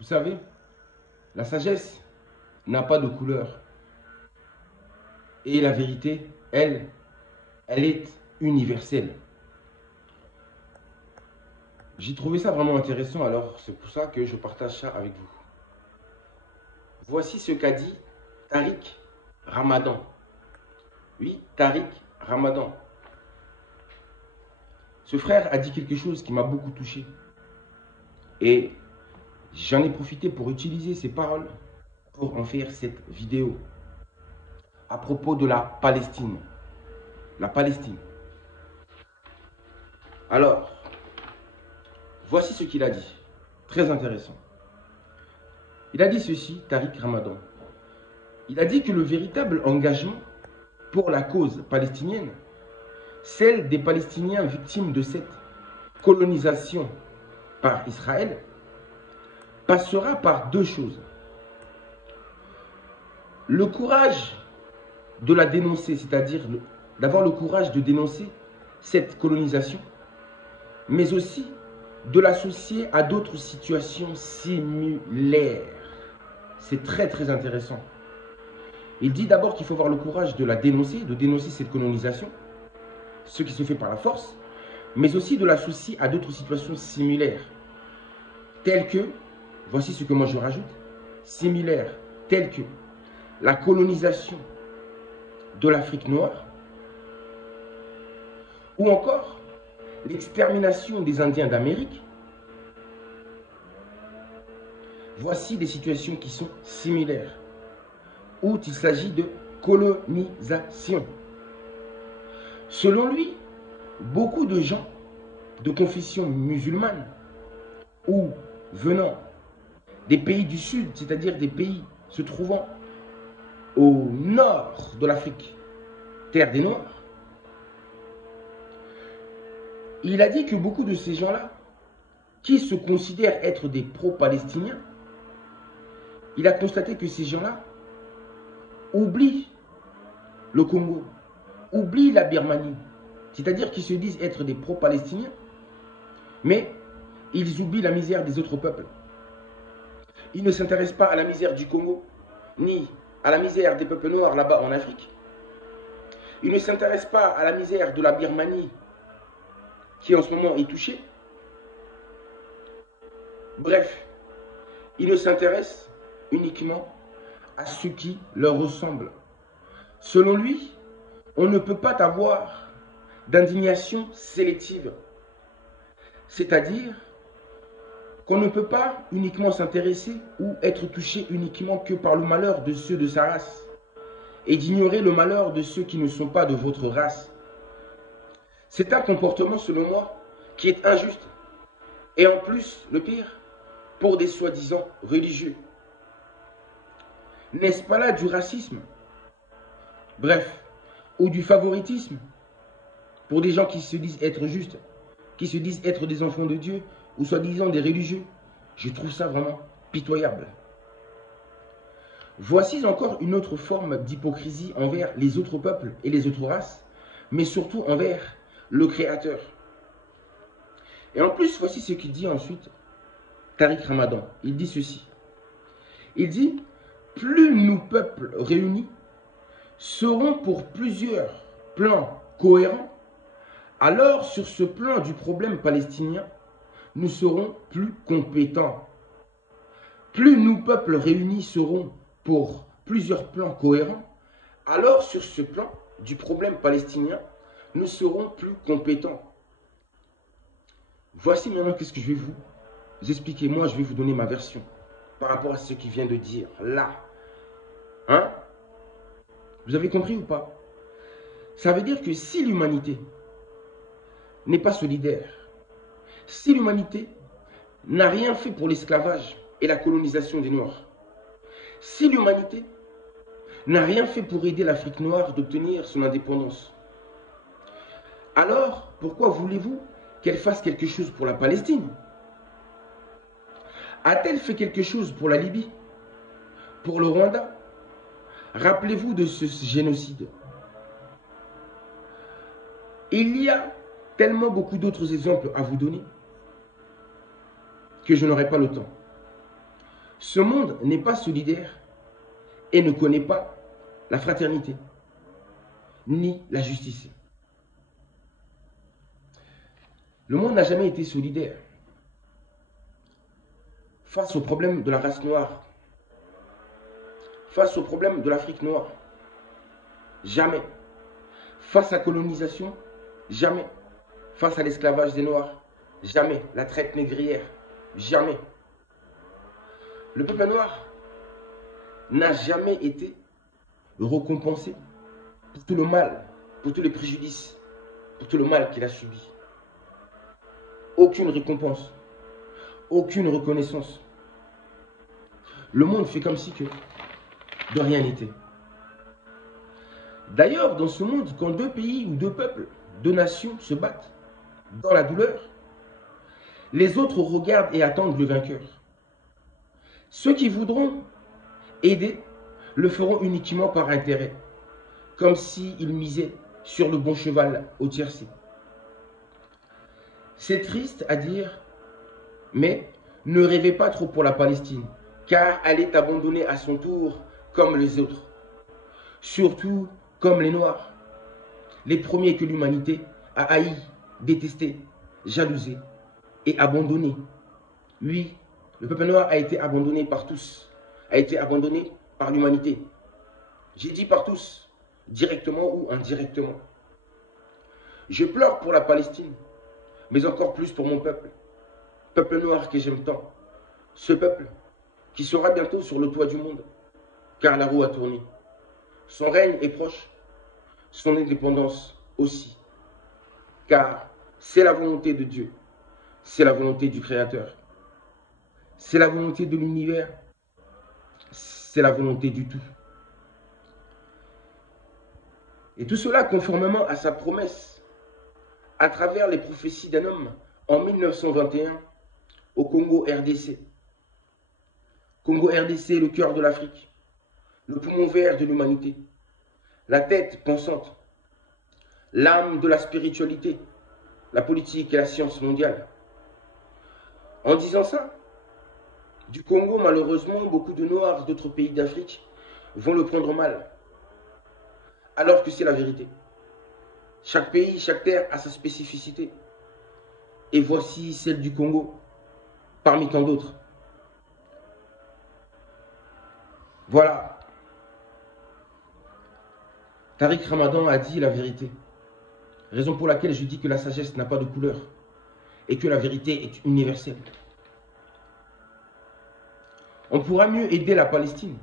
Vous savez, la sagesse n'a pas de couleur. Et la vérité, elle est universelle. J'ai trouvé ça vraiment intéressant, alors c'est pour ça que je partage ça avec vous. Voici ce qu'a dit Tariq Ramadan. Oui, Tariq Ramadan. Ce frère a dit quelque chose qui m'a beaucoup touché. Et j'en ai profité pour utiliser ces paroles pour en faire cette vidéo à propos de la Palestine. La Palestine. Alors, voici ce qu'il a dit. Très intéressant. Il a dit ceci, Tariq Ramadan. Il a dit que le véritable engagement pour la cause palestinienne, celle des Palestiniens victimes de cette colonisation par Israël, passera par deux choses. Le courage de la dénoncer, c'est-à-dire d'avoir le courage de dénoncer cette colonisation, mais aussi de l'associer à d'autres situations similaires. C'est très très intéressant. Il dit d'abord qu'il faut avoir le courage de la dénoncer, de dénoncer cette colonisation, ce qui se fait par la force, mais aussi de l'associer à d'autres situations similaires, telles que, voici ce que moi je rajoute, similaires, telles que la colonisation de l'Afrique noire, ou encore l'extermination des Indiens d'Amérique. Voici des situations qui sont similaires, où il s'agit de colonisation. Selon lui, beaucoup de gens de confession musulmane ou venant des pays du Sud, c'est-à-dire des pays se trouvant au nord de l'Afrique, terre des Noirs, il a dit que beaucoup de ces gens-là, qui se considèrent être des pro-palestiniens, il a constaté que ces gens-là oublient le Congo, oublient la Birmanie, c'est-à-dire qu'ils se disent être des pro-palestiniens, mais ils oublient la misère des autres peuples. Ils ne s'intéressent pas à la misère du Congo, ni à la misère des peuples noirs là-bas en Afrique. Ils ne s'intéressent pas à la misère de la Birmanie, qui en ce moment est touchée. Bref, ils ne s'intéressent uniquement à ce qui leur ressemble. Selon lui, on ne peut pas avoir d'indignation sélective. C'est-à-dire qu'on ne peut pas uniquement s'intéresser ou être touché uniquement que par le malheur de ceux de sa race et d'ignorer le malheur de ceux qui ne sont pas de votre race. C'est un comportement, selon moi, qui est injuste. Et en plus, le pire, pour des soi-disant religieux. N'est-ce pas là du racisme? Bref, ou du favoritisme pour des gens qui se disent être justes, qui se disent être des enfants de Dieu, ou soi-disant des religieux. Je trouve ça vraiment pitoyable. Voici encore une autre forme d'hypocrisie envers les autres peuples et les autres races, mais surtout envers le Créateur. Et en plus, voici ce qu'il dit ensuite, Tariq Ramadan. Il dit ceci. Il dit, plus nous, peuples réunis, serons pour plusieurs plans cohérents, alors sur ce plan du problème palestinien, nous serons plus compétents. Plus nous, peuples réunis, serons pour plusieurs plans cohérents, alors sur ce plan du problème palestinien, nous serons plus compétents. Voici maintenant qu'est-ce que je vais vous expliquer. Moi, je vais vous donner ma version par rapport à ce qu'il vient de dire là. Hein? Vous avez compris ou pas? Ça veut dire que si l'humanité n'est pas solidaire, si l'humanité n'a rien fait pour l'esclavage et la colonisation des Noirs, si l'humanité n'a rien fait pour aider l'Afrique noire d'obtenir son indépendance, alors pourquoi voulez-vous qu'elle fasse quelque chose pour la Palestine? A-t-elle fait quelque chose pour la Libye? Pour le Rwanda? Rappelez-vous de ce génocide. Il y a tellement beaucoup d'autres exemples à vous donner que je n'aurai pas le temps. Ce monde n'est pas solidaire et ne connaît pas la fraternité, ni la justice. Le monde n'a jamais été solidaire face au problème de la race noire, face au problème de l'Afrique noire. Jamais. Face à la colonisation, jamais. Face à l'esclavage des Noirs, jamais. La traite négrière, jamais. Le peuple noir n'a jamais été récompensé pour tout le mal, pour tous les préjudices, pour tout le mal qu'il a subi. Aucune récompense, aucune reconnaissance. Le monde fait comme si que de rien n'était. D'ailleurs, dans ce monde, quand deux pays ou deux peuples, deux nations se battent dans la douleur, les autres regardent et attendent le vainqueur. Ceux qui voudront aider le feront uniquement par intérêt, comme s'ils misaient sur le bon cheval au tiercé. C'est triste à dire, mais ne rêvez pas trop pour la Palestine, car elle est abandonnée à son tour comme les autres, surtout comme les Noirs, les premiers que l'humanité a haï, détesté, jalousé et abandonné. Oui, le peuple noir a été abandonné par tous, a été abandonné par l'humanité. J'ai dit par tous, directement ou indirectement. Je pleure pour la Palestine, mais encore plus pour mon peuple noir que j'aime tant, ce peuple qui sera bientôt sur le toit du monde, car la roue a tourné. Son règne est proche, son indépendance aussi, car c'est la volonté de Dieu, c'est la volonté du Créateur, c'est la volonté de l'univers, c'est la volonté du tout. Et tout cela conformément à sa promesse, à travers les prophéties d'un homme en 1921 au Congo RDC. Congo RDC, le cœur de l'Afrique, le poumon vert de l'humanité, la tête pensante, l'âme de la spiritualité, la politique et la science mondiale. En disant ça, du Congo, malheureusement, beaucoup de Noirs d'autres pays d'Afrique vont le prendre mal, alors que c'est la vérité. Chaque pays, chaque terre a sa spécificité. Et voici celle du Congo, parmi tant d'autres. Voilà. Tariq Ramadan a dit la vérité. Raison pour laquelle je dis que la sagesse n'a pas de couleur et que la vérité est universelle. On pourra mieux aider la Palestine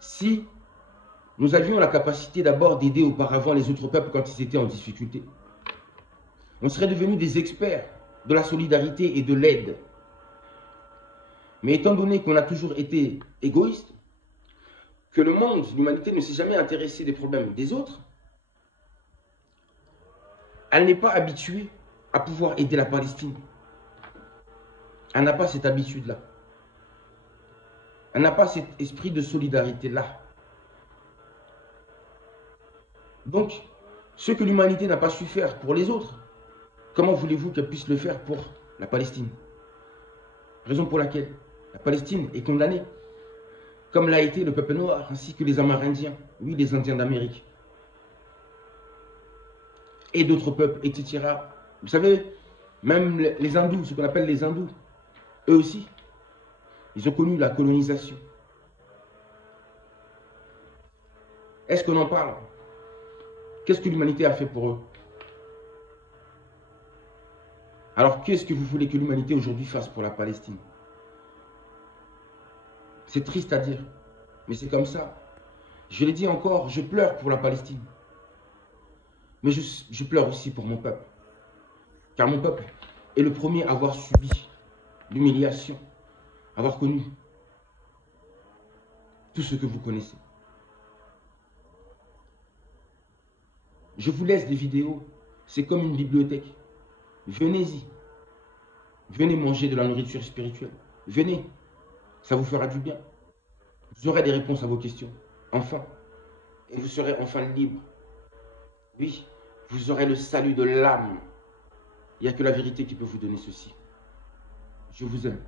si nous avions la capacité d'abord d'aider auparavant les autres peuples quand ils étaient en difficulté. On serait devenus des experts de la solidarité et de l'aide. Mais étant donné qu'on a toujours été égoïste, que le monde, l'humanité ne s'est jamais intéressé des problèmes des autres, elle n'est pas habituée à pouvoir aider la Palestine. Elle n'a pas cette habitude-là. Elle n'a pas cet esprit de solidarité-là. Donc, ce que l'humanité n'a pas su faire pour les autres, comment voulez-vous qu'elle puisse le faire pour la Palestine? Raison pour laquelle la Palestine est condamnée, comme l'a été le peuple noir, ainsi que les Amérindiens, oui, les Indiens d'Amérique, et d'autres peuples, etc. Vous savez, même les hindous, ce qu'on appelle les hindous, eux aussi, ils ont connu la colonisation. Est-ce qu'on en parle? Qu'est-ce que l'humanité a fait pour eux? Alors, qu'est-ce que vous voulez que l'humanité aujourd'hui fasse pour la Palestine? C'est triste à dire, mais c'est comme ça. Je l'ai dit encore, je pleure pour la Palestine. Mais je pleure aussi pour mon peuple. Car mon peuple est le premier à avoir subi l'humiliation, à avoir connu tout ce que vous connaissez. Je vous laisse des vidéos, c'est comme une bibliothèque. Venez-y. Venez manger de la nourriture spirituelle. Venez, ça vous fera du bien. Vous aurez des réponses à vos questions, enfin. Et vous serez enfin libre. Oui, vous aurez le salut de l'âme. Il n'y a que la vérité qui peut vous donner ceci. Je vous aime.